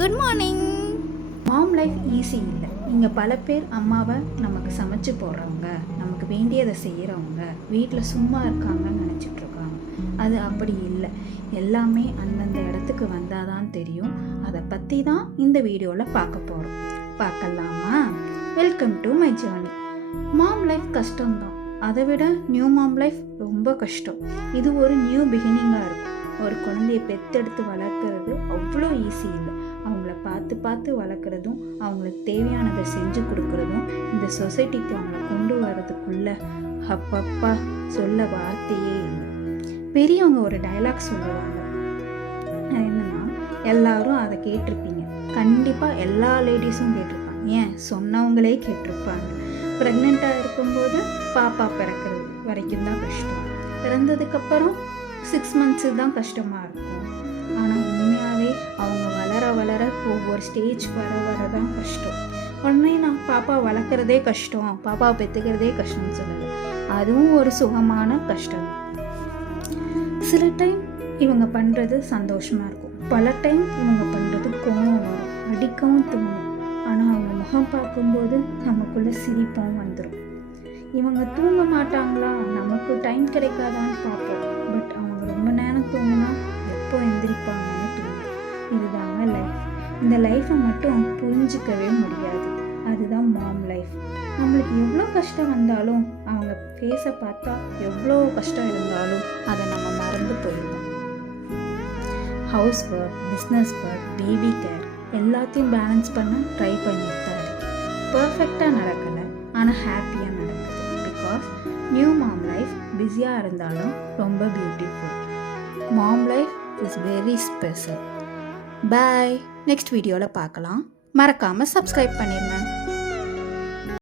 Good morning. Ma'am life easy இல்லை. இங்கே பல பேர் அம்மாவை நமக்கு சமைச்சு போடுறவங்க, நமக்கு வேண்டியதை செய்கிறவங்க, வீட்டில் சும்மா இருக்காங்கன்னு நினச்சிட்ருக்காங்க. அது அப்படி இல்லை. எல்லாமே அந்தந்த இடத்துக்கு வந்தால் தான் தெரியும். அதை பற்றி தான் இந்த வீடியோவில் பார்க்க போகிறோம். பார்க்கலாமா? Welcome to my journey. Mom life கஷ்டம்தான். அதை விட நியூ மாம் லைஃப் ரொம்ப கஷ்டம். இது ஒரு நியூ பிகினிங்காக இருக்கும். ஒரு குழந்தைய பெத்தெடுத்து வளர்க்குறது அவ்வளோ ஈஸி இல்லை. அவங்கள பார்த்து பார்த்து வளர்க்குறதும், அவங்களுக்கு தேவையானதை செஞ்சு கொடுக்குறதும், இந்த சொசைட்டிக்கு அவங்கள கொண்டு வர்றதுக்குள்ள அப்பப்பா சொல்ல வார்த்தையே இல்லை. பெரியவங்க ஒரு டைலாக் சொல்லுவாங்க. என்னன்னா, எல்லாரும் அதை கேட்டிருப்பீங்க. கண்டிப்பாக எல்லா லேடிஸும் கேட்டிருப்பாங்க. ஏன் சொன்னவங்களே கேட்டிருப்பாங்க. ப்ரெக்னெண்ட்டாக இருக்கும்போது பாப்பா பிறக்கிறது வரைக்கும் தான் கஷ்டம். பிறந்ததுக்கப்புறம் 6 months தான் கஷ்டமாக இருக்கும். ஆனால் உண்மையாகவே அவங்க வளர வளர ஒவ்வொரு ஸ்டேஜ் வர தான் கஷ்டம். உடனே நான் பாப்பா வளர்க்குறதே கஷ்டம், பாப்பாவை பெற்றுக்கிறதே கஷ்டம்னு சொல்லலை. அதுவும் ஒரு சுகமான கஷ்டம். சில டைம் இவங்க பண்ணுறது சந்தோஷமாக இருக்கும். பல டைம் இவங்க பண்ணுறது கோவம் வரும், அடிக்கவும் தோணும். ஆனால் அவங்க முகம் பார்க்கும்போது நமக்குள்ளே சிரிப்பும் வந்துடும். இவங்க தூங்க மாட்டாங்களா, நமக்கு டைம் கிடைக்காதான்னு பார்ப்போம். பட் அவங்க ரொம்ப நேரம் தூங்கினா எப்போ எந்திரிப்பாங்கன்னு தோணும். இதுதாங்க லைஃப். இந்த லைஃப்பை மட்டும் புரிஞ்சிக்கவே முடியாது. அதுதான் மாம் லைஃப். நம்மளுக்கு எவ்வளோ கஷ்டம் வந்தாலும், அவங்க ஃபேஸை பார்த்தா எவ்வளோ கஷ்டம் இருந்தாலும் அதை நம்ம மறந்து போயிடுவோம். House work, business work, baby care எல்லாத்தையும் பேலன்ஸ் பண்ண ட்ரை பண்ணியிருந்தாரு. பர்ஃபெக்டாக நடக்கலை, ஆனால் ஹாப்பியாக நடக்குது. பிகாஸ் நியூ மாம் லைஃப் பிஸியாக இருந்தாலும் ரொம்ப beautiful. Mom life is very special. Bye. Next வீடியோவில் பார்க்கலாம். மறக்காமல் சப்ஸ்கிரைப் பண்ணிடுங்க.